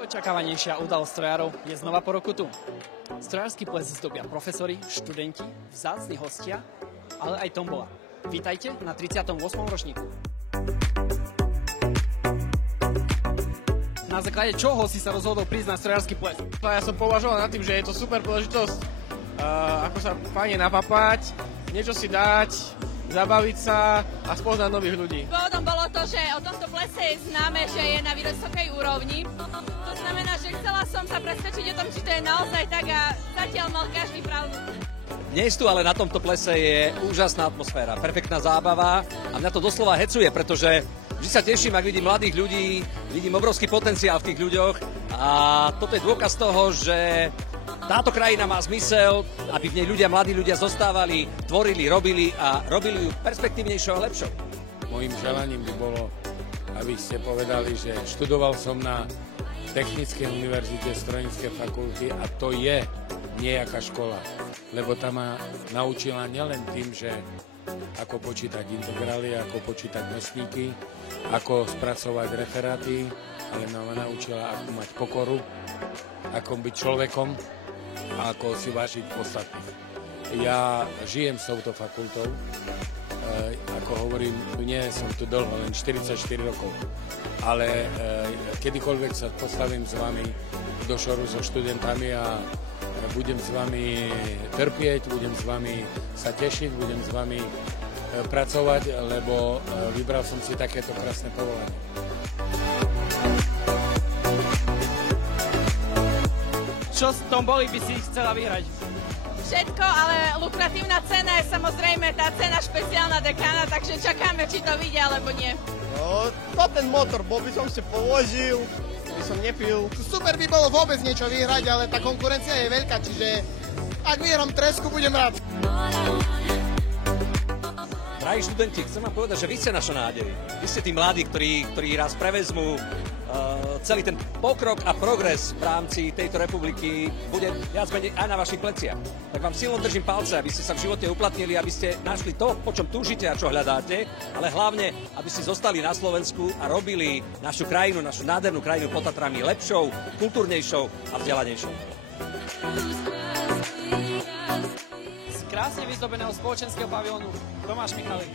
Najočakávanejšia udalosť strojárov je znova po roku tu. Strojársky ples zdobia profesori, študenti, vzácni hostia, ale aj tombola. Vítajte na 38. ročníku. Na základe čoho si sa rozhodol prísť na strojársky ples? Ja som považoval nad tým, že je to super príležitosť, ako sa fajne napapať, niečo si dať, zabaviť sa a spoznať nových ľudí. Dôvodom bolo to, že o tomto plese je známe, že je na vysokej úrovni. To znamená, že chcela som sa presvedčiť o tom, či to je naozaj tak a zatiaľ mal každý pravdu. Dnes tu ale na tomto plese je úžasná atmosféra, perfektná zábava a mňa to doslova hecuje, pretože vždy sa teším, ak vidím mladých ľudí, vidím obrovský potenciál v tých ľuďoch a toto je dôkaz toho, že táto krajina má zmysel, aby v nej mladí ľudia zostávali, tvorili, robili ju perspektívnejšou a lepšou. Mojím želaním by bolo, aby ste povedali, že študoval som na Technickej univerzite strojníckej fakulty a to je nejaká škola, lebo tam ma naučila nielen tým, že ako počítať integrály, ako počítať mestníky, ako spracovať referáty, ale ma naučila, ako mať pokoru, ako byť človekom a ako si vážiť ostatných. Ja žijem s touto fakultou, ako hovorím, nie som tu dlho, len 44 rokov, ale kedykoľvek sa postavím s vami do šoru so študentami a budem s vami trpieť, budem s vami sa tešiť, budem s vami pracovať, lebo vybral som si takéto krásne povolanie. Čo z tomboli by si chcela vyhrať? Všetko, ale lukratívna cena je samozrejme tá cena špeciálna dekána, takže čakáme, či to vyjde, alebo nie. No, to ten motor, bo by som si položil, by som nepil. Super by bolo vôbec niečo vyhrať, ale tá konkurencia je veľká, čiže ak vyhrám tresku, budem rád. Drahí študenti, chcem vám povedať, že vy ste naša nádej. Vy ste tí mladí, ktorí raz prevezmú celý ten pokrok a progres v rámci tejto republiky bude viac menej aj na vašich pleciach. Tak vám silno držím palce, aby ste sa v živote uplatnili, aby ste našli to, po čom túžite a čo hľadáte, ale hlavne, aby ste zostali na Slovensku a robili našu krajinu, našu nádhernú krajinu pod Tatrami lepšou, kultúrnejšou a vzdelanejšou. Z krásne vyzdobeného spoločenského pavilónu Tomáš Michalik.